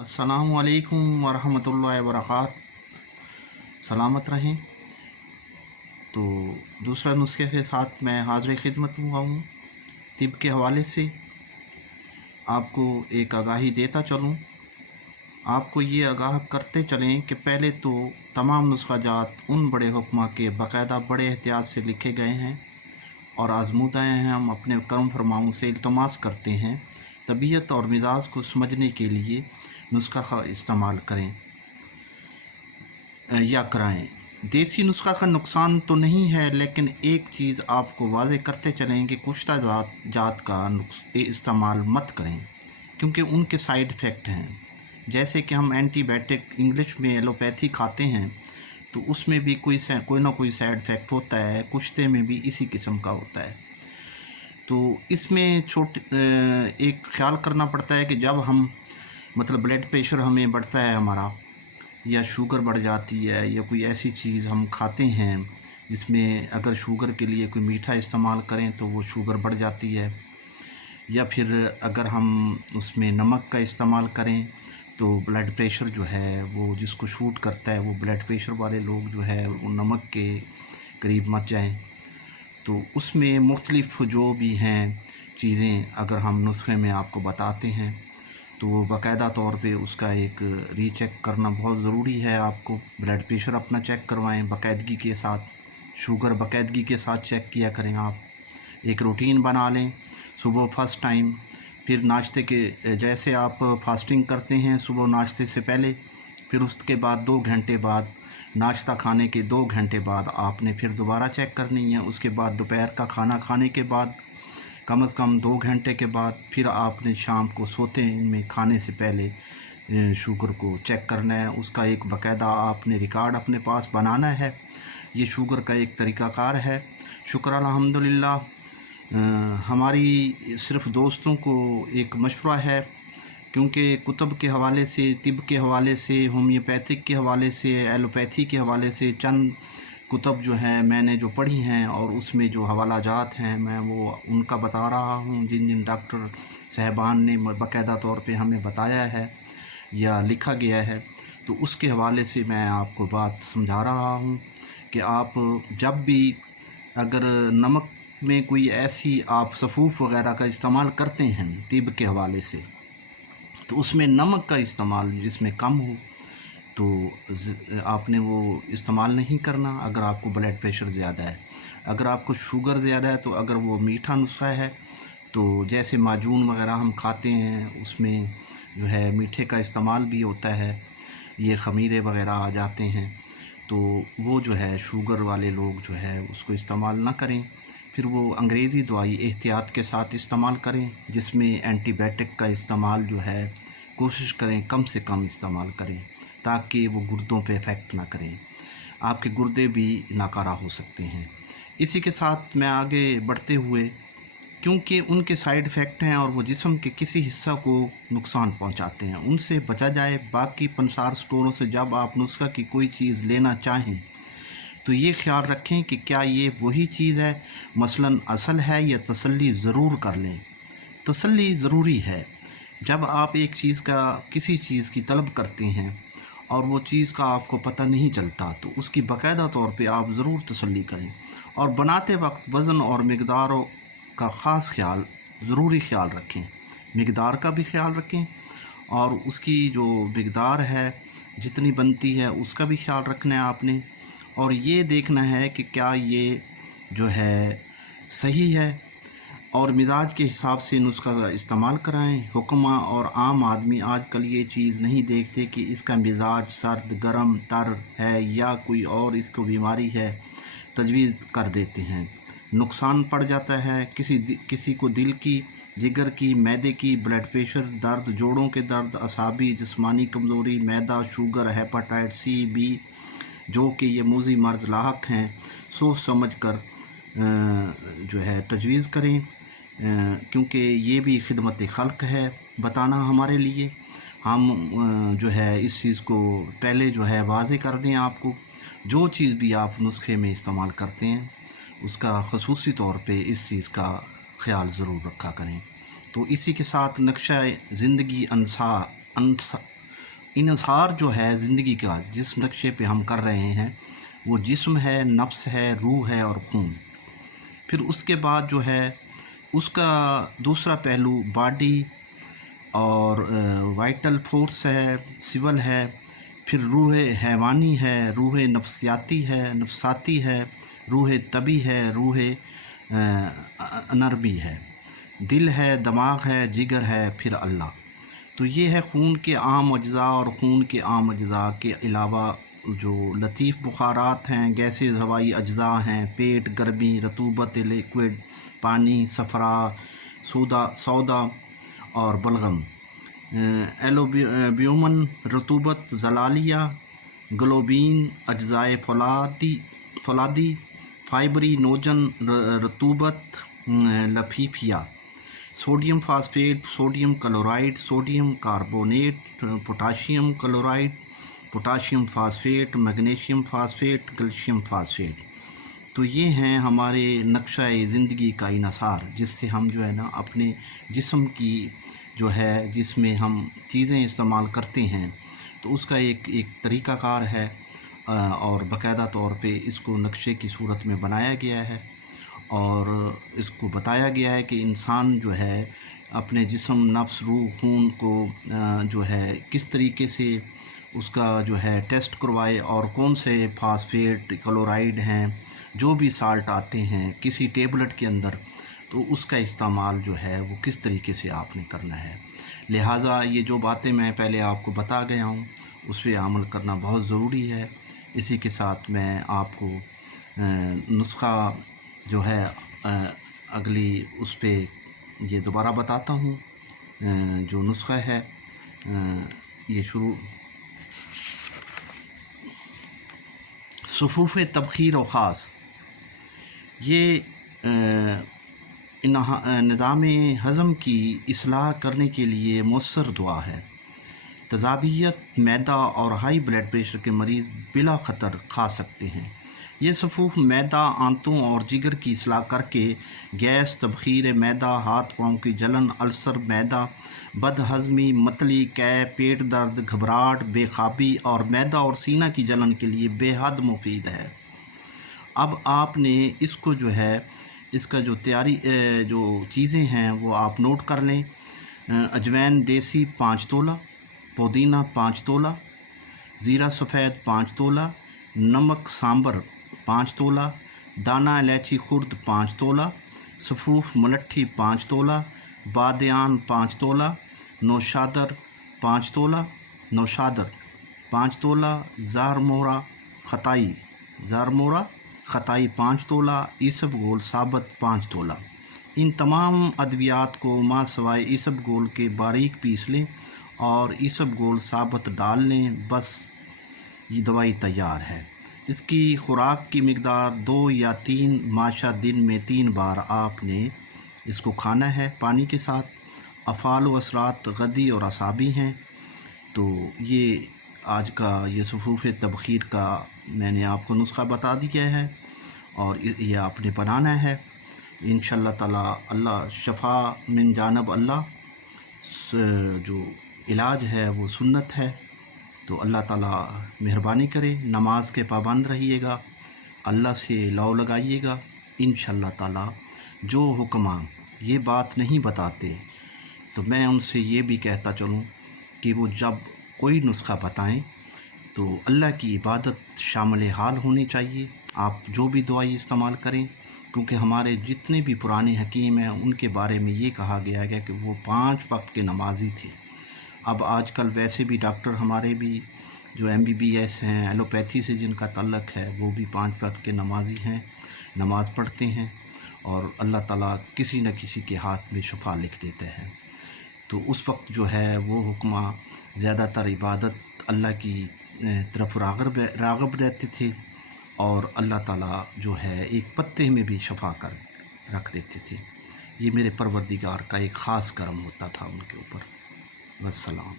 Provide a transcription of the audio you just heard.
अस्सलामु अलैकुम वरहमतुल्लाहि वबरकात। सलामत रहें। तो दूसरा नुस्खे के साथ मैं हाज़िर खिदमत हुआ हूँ। तिब के हवाले से आपको एक आगाही देता चलूँ, आपको ये आगाह करते चलें कि पहले तो तमाम नुस्खा जात उन बड़े हुक्मा के बाकायदा बड़े एहतियात से लिखे गए हैं और आजमूदा हैं। हम अपने करम फरमाओं से इल्तमास करते हैं तबीयत और मिजाज को समझने के लिए नुस्खा का इस्तेमाल करें या कराएं। देसी नुस्खा का नुकसान तो नहीं है, लेकिन एक चीज़ आपको वाज़े करते चलें कि कुश्ता जात का इस्तेमाल मत करें, क्योंकि उनके साइड इफ़ेक्ट हैं। जैसे कि हम एंटीबायोटिक इंग्लिश में एलोपैथी खाते हैं, तो उसमें भी कोई ना कोई साइड इफ़ेक्ट होता है। कुश्ते में भी इसी किस्म का होता है। तो इसमें एक ख्याल करना पड़ता है कि जब हम ब्लड प्रेशर हमें बढ़ता है हमारा, या शुगर बढ़ जाती है, या कोई ऐसी चीज़ हम खाते हैं जिसमें अगर शुगर के लिए कोई मीठा इस्तेमाल करें तो वो शुगर बढ़ जाती है, या फिर अगर हम उसमें नमक का इस्तेमाल करें तो ब्लड प्रेशर जो है वो जिसको शूट करता है, वो ब्लड प्रेशर वाले लोग जो है वो नमक के करीब मत जाएं। तो उसमें मुख्तलिफ़ जो भी हैं चीज़ें अगर हम नुस्खे में आपको बताते हैं तो वो बाकायदा तौर पे उसका एक रीचेक करना बहुत ज़रूरी है। आपको ब्लड प्रेशर अपना चेक करवाएं बाकायदगी के साथ, शुगर बाकायदगी के साथ चेक किया करें। आप एक रूटीन बना लें, सुबह फ़र्स्ट टाइम, फिर नाश्ते के जैसे आप फास्टिंग करते हैं सुबह नाश्ते से पहले, फिर उसके बाद 2 घंटे बाद, नाश्ता खाने के 2 घंटे बाद आपने फिर दोबारा चेक करनी है। उसके बाद दोपहर का खाना खाने के बाद कम से कम 2 घंटे के बाद फिर आपने शाम को सोते में खाने से पहले शुगर को चेक करना है। उसका एक बाकायदा आपने रिकॉर्ड अपने पास बनाना है। ये शुगर का एक तरीक़ाकार है। शुक्र अल्हम्दुलिल्लाह। हमारी सिर्फ़ दोस्तों को एक मशवरा है, क्योंकि कुतुब के हवाले से, तिब के हवाले से, होम्योपैथिक के हवाले से, एलोपैथी के हवाले से चंद कुतुब जो हैं मैंने जो पढ़ी हैं, और उसमें जो हवाला जात हैं मैं वो उनका बता रहा हूँ, जिन जिन डॉक्टर साहबान ने बाकायदा तौर पे हमें बताया है या लिखा गया है, तो उसके हवाले से मैं आपको बात समझा रहा हूँ कि आप जब भी अगर नमक में कोई ऐसी आप सफ़ूफ वग़ैरह का इस्तेमाल करते हैं तिब के हवाले से, तो उसमें नमक का इस्तेमाल जिसमें कम हो तो आपने वो इस्तेमाल नहीं करना। अगर आपको ब्लड प्रेशर ज़्यादा है, अगर आपको शुगर ज़्यादा है, तो अगर वो मीठा नुस्खा है तो जैसे माजून वग़ैरह हम खाते हैं उसमें जो है मीठे का इस्तेमाल भी होता है, ये ख़मीरे वग़ैरह आ जाते हैं, तो वो जो है शुगर वाले लोग जो है उसको इस्तेमाल ना करें। फिर वो अंग्रेज़ी दवाई एहतियात के साथ इस्तेमाल करें, जिसमें एंटीबायोटिक का इस्तेमाल जो है कोशिश करें कम से कम इस्तेमाल करें, ताकि वो गुर्दों पे इफ़ेक्ट ना करें, आपके गुर्दे भी नाकारा हो सकते हैं। इसी के साथ मैं आगे बढ़ते हुए, क्योंकि उनके साइड इफ़ेक्ट हैं और वो जिस्म के किसी हिस्सा को नुकसान पहुंचाते हैं, उनसे बचा जाए। बाकी पंसार स्टोरों से जब आप नुस्खा की कोई चीज़ लेना चाहें तो ये ख्याल रखें कि क्या ये वही चीज़ है, मसलन असल है, या तसल्ली ज़रूर कर लें। तसल्ली ज़रूरी है। जब आप एक चीज़ का किसी चीज़ की तलब करते हैं और वो चीज़ का आपको पता नहीं चलता, तो उसकी बाकायदा तौर पे आप ज़रूर तसल्ली करें, और बनाते वक्त वज़न और मिक़दारों का ख़ास ख्याल, ज़रूरी ख्याल रखें। मिक़दार का भी ख्याल रखें, और उसकी जो मिक़दार है जितनी बनती है उसका भी ख्याल रखना है आपने, और ये देखना है कि क्या ये जो है सही है, और मिजाज के हिसाब से नुस्खा का इस्तेमाल कराएं। हुक्मा और आम आदमी आजकल ये चीज़ नहीं देखते कि इसका मिजाज सर्द, गर्म, तर है या कोई और इसको बीमारी है, तजवीज़ कर देते हैं, नुकसान पड़ जाता है। किसी को दिल की, जिगर की, मैदे की, ब्लड प्रेशर, दर्द, जोड़ों के दर्द, असाबी जिस्मानी कमज़ोरी, मैदा, शुगर, हेपाटाइट सी, बी, जो कि ये मूज़ी मर्ज़ लाहक हैं, सोच समझ कर जो है तजवीज़ करें, क्योंकि ये भी खिदमत खल्क़ है बताना हमारे लिए। हम जो है इस चीज़ को पहले जो है वाज़े कर दें आपको, जो चीज़ भी आप नुस्खे में इस्तेमाल करते हैं उसका ख़ुसूसी तौर पे इस चीज़ का ख्याल ज़रूर रखा करें। तो इसी के साथ नक्शा ज़िंदगी انحصار جو ہے زندگی کا جس نقشے پہ ہم کر رہے ہیں وہ جسم ہے، نفس ہے، روح ہے اور خون. پھر اس کے بعد جو ہے اس کا دوسرا پہلو باڈی اور وائٹل فورس ہے، سول ہے. پھر روح حیوانی ہے، روح نفساتی ہے، روح طبی ہے، روح نرمی ہے، دل ہے، دماغ ہے، جگر ہے، پھر اللہ. تو یہ ہے خون کے عام اجزاء. اور خون کے عام اجزاء کے علاوہ جو لطیف بخارات ہیں، گیسز، ہوائی اجزاء ہیں، پیٹ، گرمی، رطوبت، لیکوڈ، پانی، صفرا، سودا اور بلغم، ایلوبیومن، رطوبت، زلالیہ، گلوبین، اجزائے فولادی، فائبری، نوجن، رطوبت، لفیفیہ، sodium phosphate, sodium chloride, sodium carbonate, potassium chloride, potassium phosphate, magnesium phosphate, calcium phosphate. تو یہ ہیں ہمارے نقشہ زندگی کا انحصار، جس سے ہم جو ہے نا اپنے جسم کی جو ہے جس میں ہم چیزیں استعمال کرتے ہیں تو اس کا ایک طریقہ کار ہے، اور باقاعدہ طور پہ اس کو نقشے کی صورت میں بنایا گیا ہے اور اس کو بتایا گیا ہے کہ انسان جو ہے اپنے جسم، نفس، روح، خون کو جو ہے کس طریقے سے اس کا جو ہے ٹیسٹ کروائے اور کون سے فاسفیٹ، کلورائڈ ہیں، جو بھی سالٹ آتے ہیں کسی ٹیبلٹ کے اندر، تو اس کا استعمال جو ہے وہ کس طریقے سے آپ نے کرنا ہے. لہٰذا یہ جو باتیں میں پہلے آپ کو بتا گیا ہوں اس پہ عمل کرنا بہت ضروری ہے. اسی کے ساتھ میں آپ کو نسخہ جو ہے اگلی اس پہ یہ دوبارہ بتاتا ہوں. جو نسخہ ہے یہ شروع صفوف تبخیر و خاص، یہ نظام ہضم کی اصلاح کرنے کے لیے مؤثر دعا ہے. تیزابیت، معدہ اور ہائی بلڈ پریشر کے مریض بلا خطر کھا سکتے ہیں. یہ صفوف معدہ، آنتوں اور جگر کی اصلاح کر کے گیس، تبخیر معدہ، ہاتھ پاؤں کی جلن، السر، معدہ بد ہضمی، متلی، قے، پیٹ درد، گھبراہٹ، بے خوابی اور معدہ اور سینہ کی جلن کے لیے بے حد مفید ہے. اب آپ نے اس کو جو ہے اس کا جو جو چیزیں ہیں وہ آپ نوٹ کر لیں. اجوین دیسی 5 تولہ، پودینہ 5 تولہ، زیرہ سفید 5 تولہ، نمک سامبر 5 تولہ، دانہ الائچی خرد 5 تولہ، صفوف ملٹھی 5 تولہ، بادیان 5 تولہ، نوشادر 5 تولہ، 5 خطائی 5 تولہ، ایسب گول ثابت 5 تولہ. ان تمام ادویات کو ما سوائے ایسب گول کے باریک پیس لیں اور ایسب گول ثابت ڈال لیں. بس یہ دوائی تیار ہے. اس کی خوراک کی مقدار 2 یا 3 ماشا دن میں 3 بار آپ نے اس کو کھانا ہے پانی کے ساتھ. افعال و اثرات غدی اور اعصابی ہیں. تو یہ آج کا یہ صفوف تبخیر کا میں نے آپ کو نسخہ بتا دیا ہے اور یہ آپ نے بنانا ہے انشاءاللہ تعالی. اللہ شفا من جانب اللہ، جو علاج ہے وہ سنت ہے. تو اللہ تعالیٰ مہربانی کرے، نماز کے پابند رہیے گا، اللہ سے لو لگائیے گا. انشاءاللہ تعالیٰ جو حکماں یہ بات نہیں بتاتے تو میں ان سے یہ بھی کہتا چلوں کہ وہ جب کوئی نسخہ بتائیں تو اللہ کی عبادت شامل حال ہونی چاہیے. آپ جو بھی دوائی استعمال کریں، کیونکہ ہمارے جتنے بھی پرانے حکیم ہیں ان کے بارے میں یہ کہا گیا ہے کہ وہ 5 وقت کے نمازی تھے. اب آج کل ویسے بھی ڈاکٹر ہمارے بھی جو MBBS ہیں، ایلوپیتھی سے جن کا تعلق ہے، وہ بھی 5 وقت کے نمازی ہیں، نماز پڑھتے ہیں اور اللہ تعالیٰ کسی نہ کسی کے ہاتھ میں شفا لکھ دیتے ہیں. تو اس وقت جو ہے وہ حکمہ زیادہ تر عبادت اللہ کی طرف راغب رہتے تھے اور اللہ تعالیٰ جو ہے ایک پتے میں بھی شفا کر رکھ دیتے تھے. یہ میرے پروردگار کا ایک خاص کرم ہوتا تھا ان کے اوپر. والسلام.